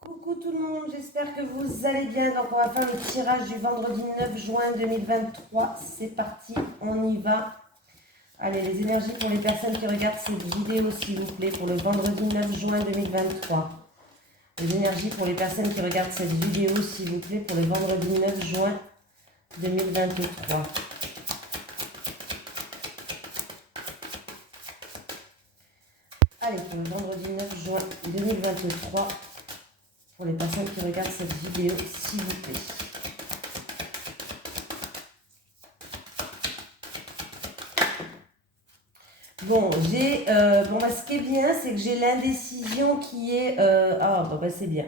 Coucou tout le monde, j'espère que vous allez bien. Donc on va faire le tirage du vendredi 9 juin 2023. C'est parti, on y va. Allez, les énergies pour les personnes qui regardent cette vidéo, s'il vous plaît, pour le vendredi 9 juin 2023. Les énergies pour les personnes qui regardent cette vidéo, s'il vous plaît, pour le vendredi 9 juin 2023. Allez, pour le vendredi 9 juin 2023. Pour les personnes qui regardent cette vidéo, s'il vous plaît. Bon, ce qui est bien, c'est que j'ai l'indécision qui est... c'est bien.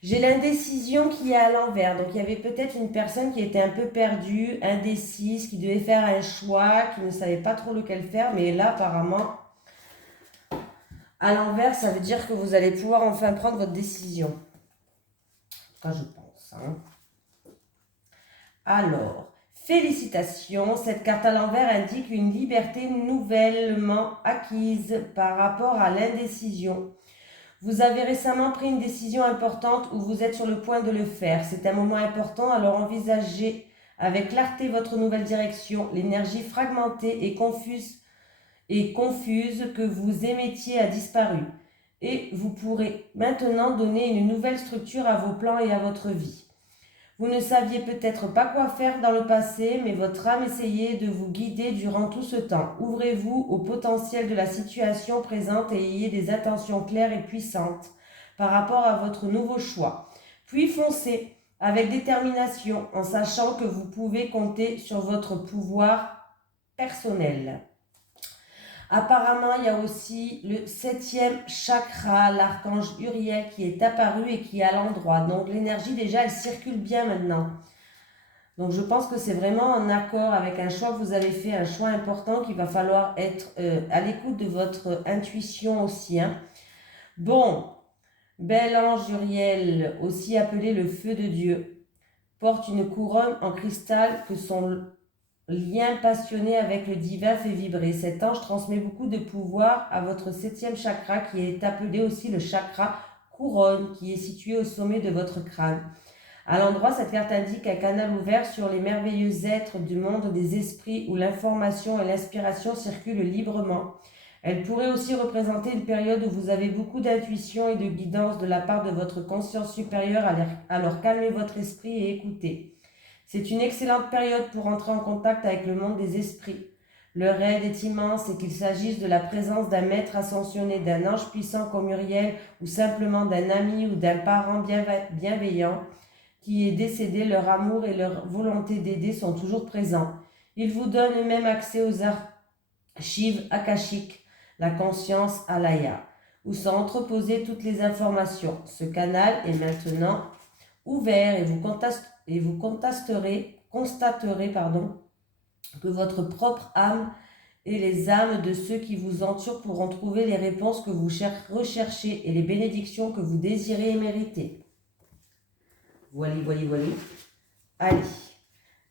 J'ai l'indécision qui est à l'envers. Donc, il y avait peut-être une personne qui était un peu perdue, indécise, qui devait faire un choix, qui ne savait pas trop lequel faire. Mais là, apparemment, à l'envers, ça veut dire que vous allez pouvoir enfin prendre votre décision. Enfin, je pense. Alors, félicitations. Cette carte à l'envers indique une liberté nouvellement acquise par rapport à l'indécision. Vous avez récemment pris une décision importante ou vous êtes sur le point de le faire. C'est un moment important, alors envisagez avec clarté votre nouvelle direction. L'énergie fragmentée et confuse que vous émettiez a disparu. Et vous pourrez maintenant donner une nouvelle structure à vos plans et à votre vie. Vous ne saviez peut-être pas quoi faire dans le passé, mais votre âme essayait de vous guider durant tout ce temps. Ouvrez-vous au potentiel de la situation présente et ayez des attentions claires et puissantes par rapport à votre nouveau choix. Puis foncez avec détermination en sachant que vous pouvez compter sur votre pouvoir personnel. Apparemment, il y a aussi le 7e chakra, l'archange Uriel, qui est apparu et qui est à l'endroit. Donc l'énergie, déjà, elle circule bien maintenant. Donc je pense que c'est vraiment en accord avec un choix que vous avez fait, un choix important qu'il va falloir être à l'écoute de votre intuition aussi. Bon, bel ange Uriel, aussi appelé le feu de Dieu, porte une couronne en cristal que son lien passionné avec le divin fait vibrer. Cet ange transmet beaucoup de pouvoir à votre 7e chakra qui est appelé aussi le chakra couronne qui est situé au sommet de votre crâne. À l'endroit, cette carte indique un canal ouvert sur les merveilleux êtres du monde des esprits où l'information et l'inspiration circulent librement. Elle pourrait aussi représenter une période où vous avez beaucoup d'intuition et de guidance de la part de votre conscience supérieure, alors calmez votre esprit et écoutez. C'est une excellente période pour entrer en contact avec le monde des esprits. Leur aide est immense et qu'il s'agisse de la présence d'un maître ascensionné, d'un ange puissant comme Uriel ou simplement d'un ami ou d'un parent bienveillant qui est décédé, leur amour et leur volonté d'aider sont toujours présents. Ils vous donnent même accès aux archives akashiques, la conscience alaya, où sont entreposées toutes les informations. Ce canal est maintenant ouvert et vous constaterez que votre propre âme et les âmes de ceux qui vous entourent pourront trouver les réponses que vous recherchez et les bénédictions que vous désirez et méritez. Voilà. Allez,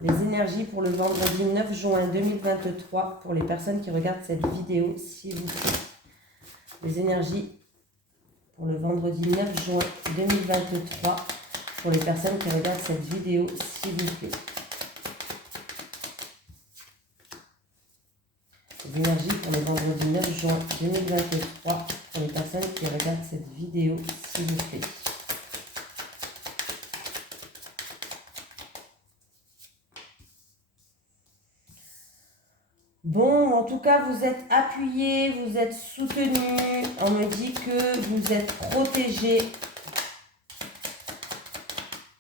les énergies pour le vendredi 9 juin 2023 pour les personnes qui regardent cette vidéo, s'il vous plaît. Les énergies pour le vendredi 9 juin 2023 pour les personnes qui regardent cette vidéo, s'il vous plaît. Les énergies pour le vendredi 9 juin 2023 pour les personnes qui regardent cette vidéo, s'il vous plaît. Bon, en tout cas, vous êtes appuyés, vous êtes soutenus. On me dit que vous êtes protégés.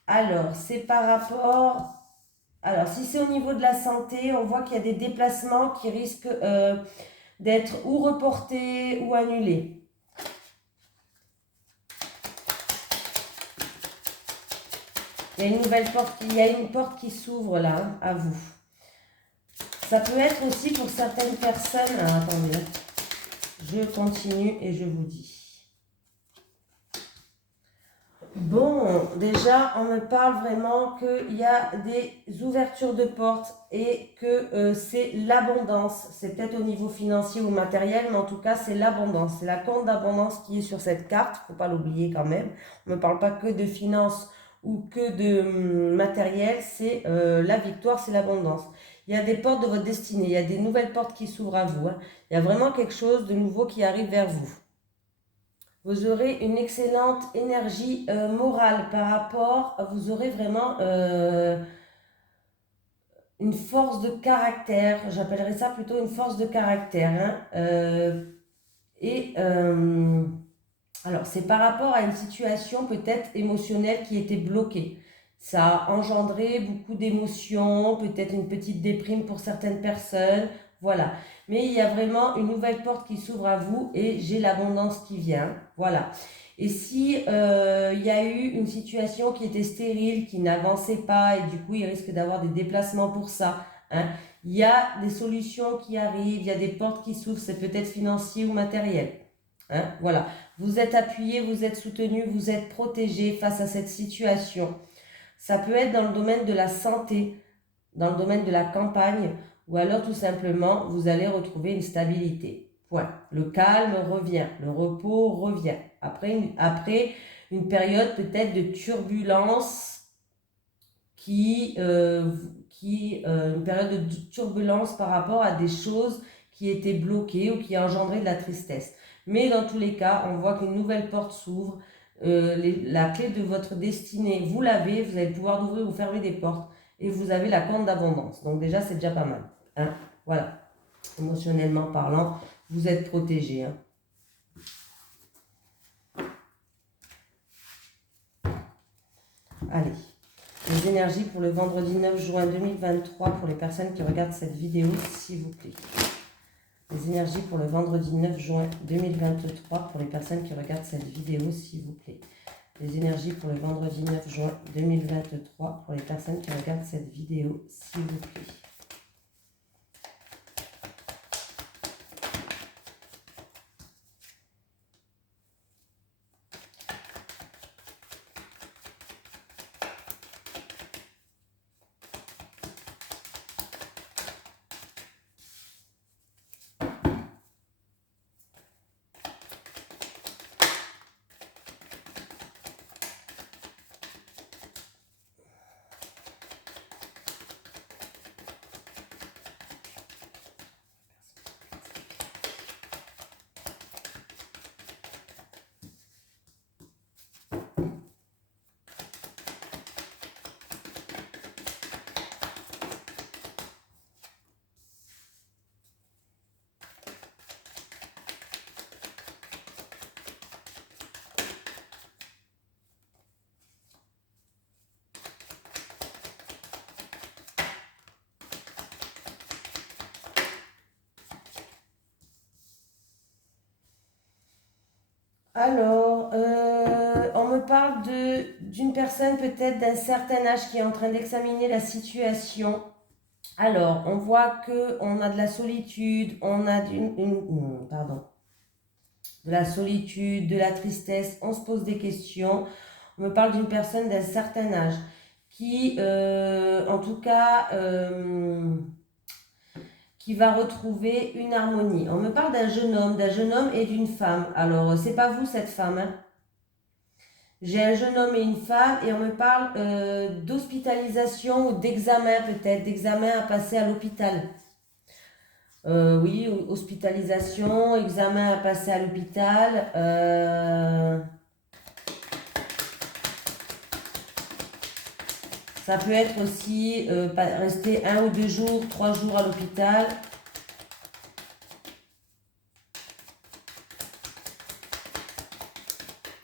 Alors, c'est par rapport... Alors, si c'est au niveau de la santé, on voit qu'il y a des déplacements qui risquent d'être ou reportés ou annulés. Il y a une nouvelle porte, il y a une porte qui s'ouvre là, à vous. Ça peut être aussi pour certaines personnes... Alors, attendez, je continue et je vous dis. Bon, déjà, on me parle vraiment qu'il y a des ouvertures de portes et que c'est l'abondance. C'est peut-être au niveau financier ou matériel, mais en tout cas, c'est l'abondance. C'est la compte d'abondance qui est sur cette carte, il ne faut pas l'oublier quand même. On ne me parle pas que de finances ou que de matériel, c'est la victoire, c'est l'abondance. Il y a des portes de votre destinée, il y a des nouvelles portes qui s'ouvrent à vous, hein. Il y a vraiment quelque chose de nouveau qui arrive vers vous. Vous aurez une excellente énergie morale par rapport, vous aurez vraiment une force de caractère, j'appellerais ça plutôt une force de caractère, hein. Et alors c'est par rapport à une situation peut-être émotionnelle qui était bloquée. Ça a engendré beaucoup d'émotions, peut-être une petite déprime pour certaines personnes, voilà. Mais il y a vraiment une nouvelle porte qui s'ouvre à vous et j'ai l'abondance qui vient, voilà. Et si il y a eu une situation qui était stérile, qui n'avançait pas et du coup il risque d'avoir des déplacements pour ça, hein. Il y a des solutions qui arrivent, il y a des portes qui s'ouvrent, c'est peut-être financier ou matériel, hein, voilà. Vous êtes appuyé, vous êtes soutenu, vous êtes protégé face à cette situation. Ça peut être dans le domaine de la santé, dans le domaine de la campagne, ou alors tout simplement, vous allez retrouver une stabilité. Point. Le calme revient, le repos revient. Après une période peut-être de turbulence une période de turbulence par rapport à des choses qui étaient bloquées ou qui engendraient de la tristesse. Mais dans tous les cas, on voit qu'une nouvelle porte s'ouvre. La clé de votre destinée, vous l'avez, vous allez pouvoir ouvrir ou fermer des portes et vous avez la compte d'abondance. Donc déjà, c'est déjà pas mal, hein. Voilà, émotionnellement parlant, vous êtes protégé, hein. Allez, les énergies pour le vendredi 9 juin 2023 pour les personnes qui regardent cette vidéo, s'il vous plaît. Les énergies pour le vendredi 9 juin 2023 pour les personnes qui regardent cette vidéo, s'il vous plaît. Les énergies pour le vendredi 9 juin 2023 pour les personnes qui regardent cette vidéo, s'il vous plaît. Alors, on me parle d'une personne peut-être d'un certain âge qui est en train d'examiner la situation. Alors, on voit qu'on a de la solitude, on a de la solitude, de la tristesse, on se pose des questions. On me parle d'une personne d'un certain âge qui, en tout cas, qui va retrouver une harmonie. On me parle d'un jeune homme et d'une femme. Alors, c'est pas vous cette femme, hein. J'ai un jeune homme et une femme et on me parle d'hospitalisation ou d'examen peut-être, d'examen à passer à l'hôpital. Oui, hospitalisation, examen à passer à l'hôpital. Ça peut être aussi rester 1 ou 2 jours, 3 jours à l'hôpital.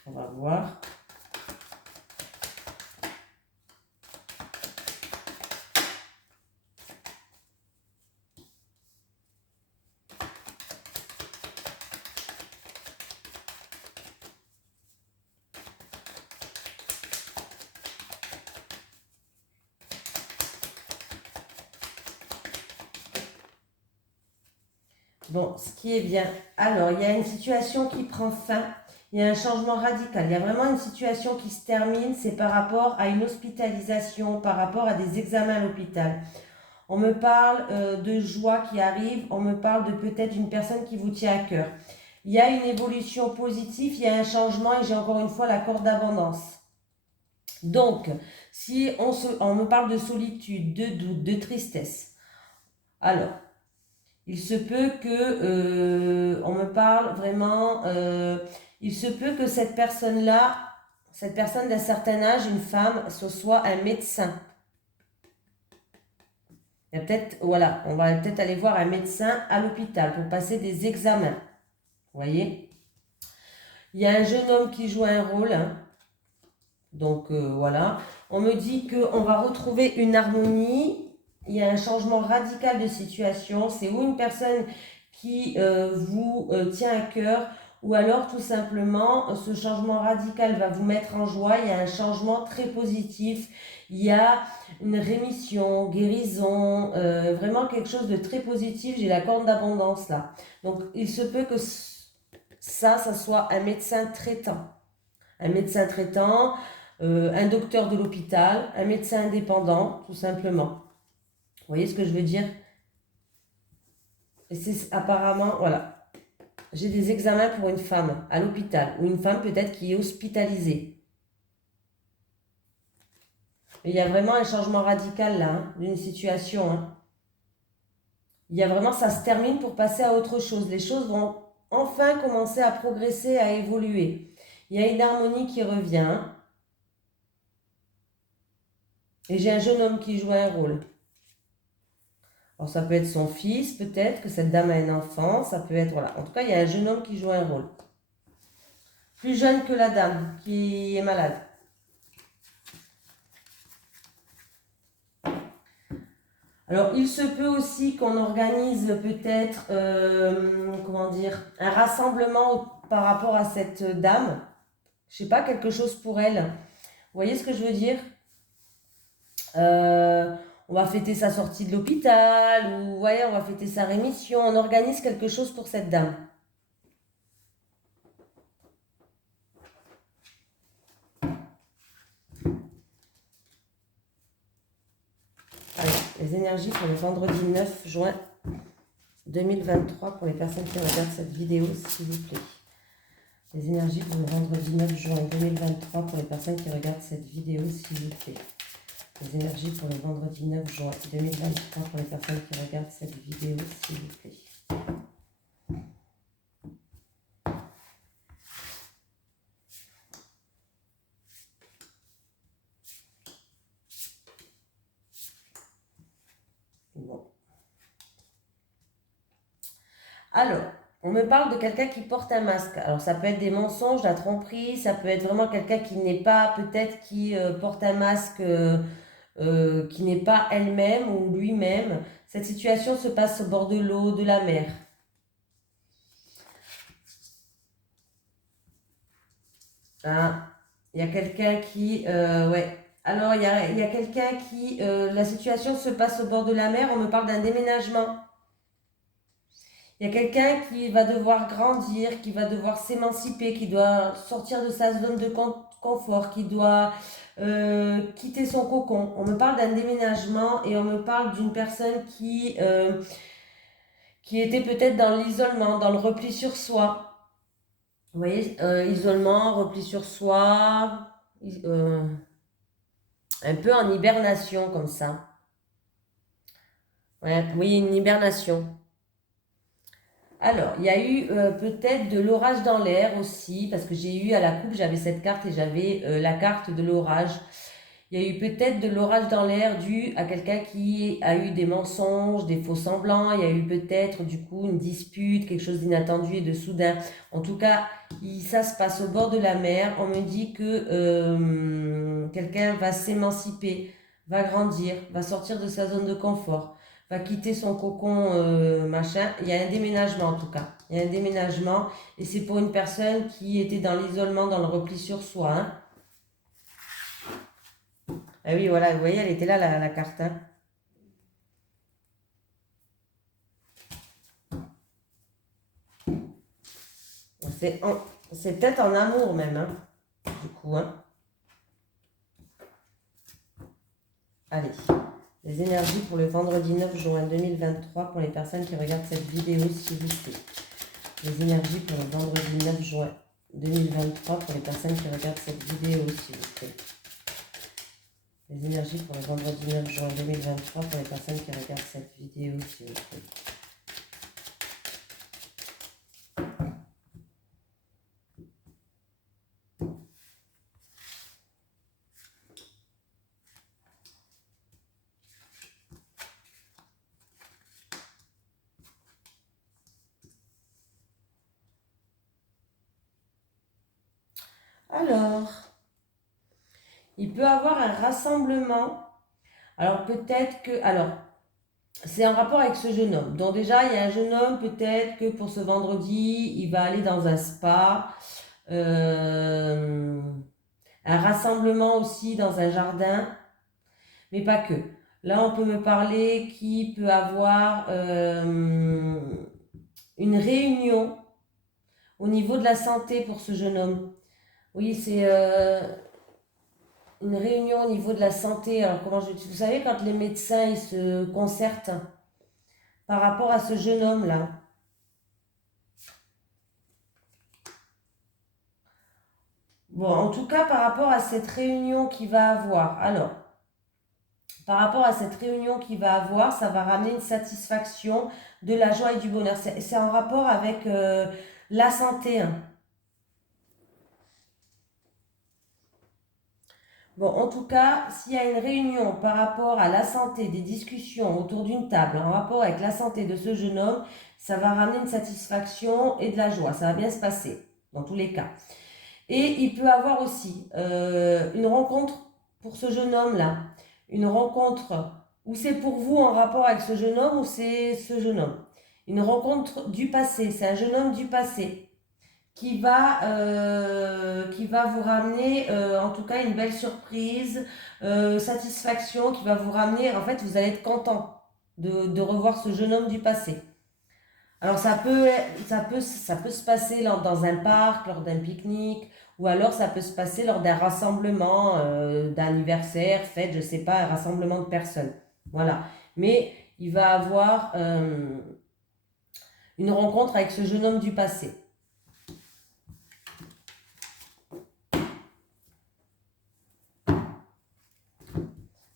On va voir. Bon, ce qui est bien. Alors, il y a une situation qui prend fin. Il y a un changement radical. Il y a vraiment une situation qui se termine. C'est par rapport à une hospitalisation, par rapport à des examens à l'hôpital. On me parle de joie qui arrive. On me parle de peut-être une personne qui vous tient à cœur. Il y a une évolution positive. Il y a un changement et j'ai encore une fois la corde d'abondance. Donc, si on me parle de solitude, de doute, de tristesse, alors, il se peut que on me parle vraiment, il se peut que cette personne-là, cette personne d'un certain âge, une femme, ce soit un médecin. Il y a peut-être, voilà, on va peut-être aller voir un médecin à l'hôpital pour passer des examens. Vous voyez? Il y a un jeune homme qui joue un rôle, hein. Donc voilà. On me dit qu'on va retrouver une harmonie. Il y a un changement radical de situation. C'est ou une personne qui vous tient à cœur, ou alors tout simplement ce changement radical va vous mettre en joie. Il y a un changement très positif. Il y a une rémission, guérison, vraiment quelque chose de très positif. J'ai la corde d'abondance là. Donc il se peut que ça soit un médecin traitant. Un médecin traitant, un docteur de l'hôpital, un médecin indépendant, tout simplement. Vous voyez ce que je veux dire? Et c'est apparemment, voilà. J'ai des examens pour une femme à l'hôpital, ou une femme peut-être qui est hospitalisée. Et il y a vraiment un changement radical là, hein, d'une situation. Hein. Il y a vraiment, ça se termine pour passer à autre chose. Les choses vont enfin commencer à progresser, à évoluer. Il y a une harmonie qui revient. Et j'ai un jeune homme qui joue un rôle. Alors ça peut être son fils, peut-être que cette dame a un enfant, ça peut être, voilà. En tout cas, il y a un jeune homme qui joue un rôle. Plus jeune que la dame qui est malade. Alors, il se peut aussi qu'on organise peut-être, comment dire, un rassemblement par rapport à cette dame. Je sais pas, quelque chose pour elle. Vous voyez ce que je veux dire? On va fêter sa sortie de l'hôpital, ou vous voyez, on va fêter sa rémission. On organise quelque chose pour cette dame. Allez, les énergies pour le vendredi 9 juin 2023 pour les personnes qui regardent cette vidéo, s'il vous plaît. Les énergies pour le vendredi 9 juin 2023 pour les personnes qui regardent cette vidéo, s'il vous plaît. Les énergies pour le vendredi 9 juin 2023 pour les personnes qui regardent cette vidéo, s'il vous plaît. Bon. Alors, on me parle de quelqu'un qui porte un masque. Alors, ça peut être des mensonges, la tromperie, ça peut être vraiment quelqu'un qui n'est pas, peut-être qui porte un masque qui n'est pas elle-même ou lui-même. Cette situation se passe au bord de l'eau, de la mer. Ah, il y a quelqu'un qui... ouais. Alors, il y a quelqu'un qui... la situation se passe au bord de la mer. On me parle d'un déménagement. Il y a quelqu'un qui va devoir grandir, qui va devoir s'émanciper, qui doit sortir de sa zone de confort, qui doit quitter son cocon. On me parle d'un déménagement et on me parle d'une personne qui était peut-être dans l'isolement, dans le repli sur soi. Vous voyez, isolement, repli sur soi, un peu en hibernation comme ça. Ouais, oui, une hibernation. Alors, il y a eu peut-être de l'orage dans l'air aussi, parce que j'ai eu à la coupe, j'avais cette carte et j'avais la carte de l'orage. Il y a eu peut-être de l'orage dans l'air dû à quelqu'un qui a eu des mensonges, des faux semblants. Il y a eu peut-être du coup une dispute, quelque chose d'inattendu et de soudain. En tout cas, ça se passe au bord de la mer. On me dit que quelqu'un va s'émanciper, va grandir, va sortir de sa zone de confort, va quitter son cocon, machin. Il y a un déménagement en tout cas. Il y a un déménagement et c'est pour une personne qui était dans l'isolement, dans le repli sur soi. Hein. Ah oui, voilà, vous voyez, elle était là, la carte. Hein. C'est C'est peut-être en amour même, hein, du coup. Hein. Allez, les énergies pour le vendredi 9 juin 2023 pour les personnes qui regardent cette vidéo, s'il vous plaît. Les énergies pour le vendredi 9 juin 2023 pour les personnes qui regardent cette vidéo, s'il vous plaît. Les énergies pour le vendredi 9 juin 2023 pour les personnes qui regardent cette vidéo, s'il vous plaît. Alors, il peut y avoir un rassemblement. Alors peut-être que... Alors, c'est en rapport avec ce jeune homme. Donc déjà, il y a un jeune homme, peut-être que pour ce vendredi, il va aller dans un spa. Un rassemblement aussi dans un jardin. Mais pas que. Là, on peut me parler qui peut avoir une réunion au niveau de la santé pour ce jeune homme. Oui, c'est une réunion au niveau de la santé. Alors, vous savez, quand les médecins ils se concertent par rapport à ce jeune homme-là. Bon, en tout cas, par rapport à cette réunion qu'il va avoir. Alors, par rapport à cette réunion qu'il va avoir, ça va ramener une satisfaction, de la joie et du bonheur. C'est en rapport avec la santé. Hein. Bon, en tout cas, s'il y a une réunion par rapport à la santé, des discussions autour d'une table en rapport avec la santé de ce jeune homme, ça va ramener une satisfaction et de la joie. Ça va bien se passer, dans tous les cas. Et il peut avoir aussi une rencontre pour ce jeune homme-là. Une rencontre où c'est pour vous en rapport avec ce jeune homme ou c'est ce jeune homme. Une rencontre du passé. C'est un jeune homme du passé qui va vous ramener en tout cas une belle surprise, satisfaction, qui va vous ramener, en fait vous allez être content de revoir ce jeune homme du passé. Alors ça peut se passer dans un parc, lors d'un pique-nique, ou alors ça peut se passer lors d'un rassemblement, d'anniversaire, fête, je sais pas, un rassemblement de personnes. Voilà. Mais il va avoir une rencontre avec ce jeune homme du passé.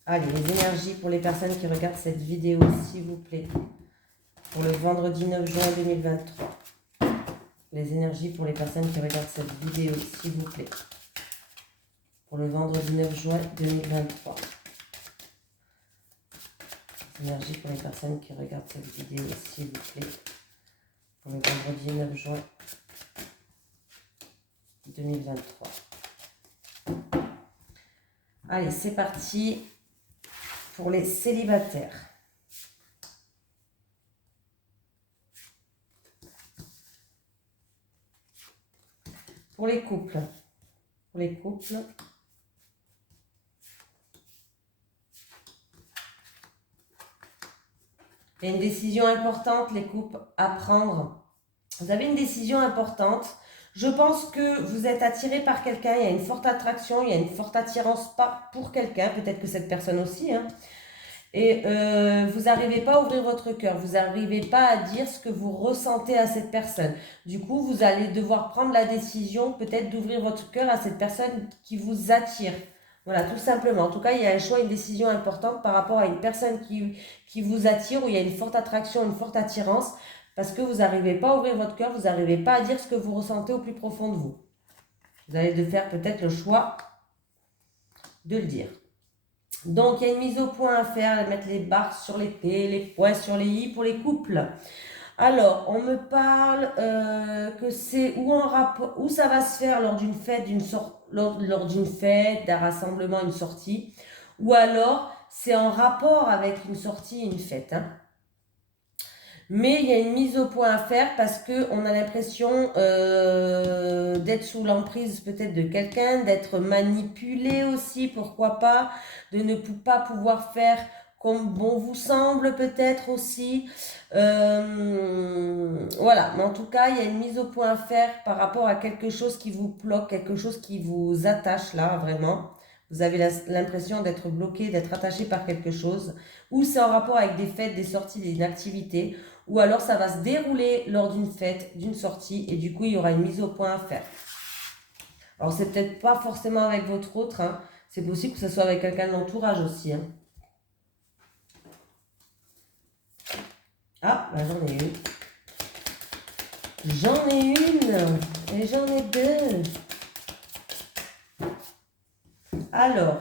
Allez, les énergies pour les personnes qui regardent cette vidéo, s'il vous plaît. Pour le vendredi 9 juin 2023. Les énergies pour les personnes qui regardent cette vidéo, s'il vous plaît. Pour le vendredi 9 juin 2023. Les énergies pour les personnes qui regardent cette vidéo, s'il vous plaît. Pour le vendredi 9 juin 2023. Allez, c'est parti pour les célibataires. Pour les couples. Pour les couples. Il y a une décision importante, les couples, à prendre. Vous avez une décision importante. Je pense que vous êtes attiré par quelqu'un, il y a une forte attraction, il y a une forte attirance pour quelqu'un, peut-être que cette personne aussi. Hein. Et vous n'arrivez pas à ouvrir votre cœur, vous n'arrivez pas à dire ce que vous ressentez à cette personne. Du coup, vous allez devoir prendre la décision peut-être d'ouvrir votre cœur à cette personne qui vous attire. Voilà, tout simplement. En tout cas, il y a un choix, une décision importante par rapport à une personne qui vous attire, où il y a une forte attraction, une forte attirance, parce que vous n'arrivez pas à ouvrir votre cœur, vous n'arrivez pas à dire ce que vous ressentez au plus profond de vous. Vous allez de faire peut-être le choix de le dire. Donc, il y a une mise au point à faire, mettre les barres sur les T, les points sur les I pour les couples. Alors, on me parle que c'est où ça va se faire lors d'une fête, lors d'une fête, d'un rassemblement, une sortie, ou alors c'est en rapport avec une sortie, une fête. Hein. Mais il y a une mise au point à faire parce qu'on a l'impression d'être sous l'emprise peut-être de quelqu'un, d'être manipulé aussi, pourquoi pas, de ne pas pouvoir faire comme bon vous semble peut-être aussi. Voilà, mais en tout cas, il y a une mise au point à faire par rapport à quelque chose qui vous bloque, quelque chose qui vous attache là, vraiment. Vous avez l'impression d'être bloqué, d'être attaché par quelque chose, ou c'est en rapport avec des fêtes, des sorties, des activités, ou alors ça va se dérouler lors d'une fête, d'une sortie, et du coup, il y aura une mise au point à faire. Alors, c'est peut-être pas forcément avec votre autre, hein. C'est possible que ce soit avec quelqu'un de l'entourage aussi, hein. Ah, bah j'en ai une. J'en ai une et j'en ai deux. Alors,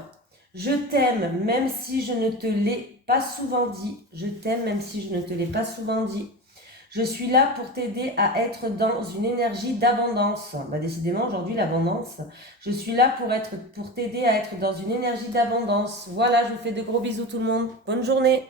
je t'aime même si je ne te l'ai pas souvent dit. Je t'aime même si je ne te l'ai pas souvent dit. Je suis là pour t'aider à être dans une énergie d'abondance. Bah décidément, aujourd'hui, l'abondance. Je suis là pour t'aider à être dans une énergie d'abondance. Voilà, je vous fais de gros bisous tout le monde. Bonne journée.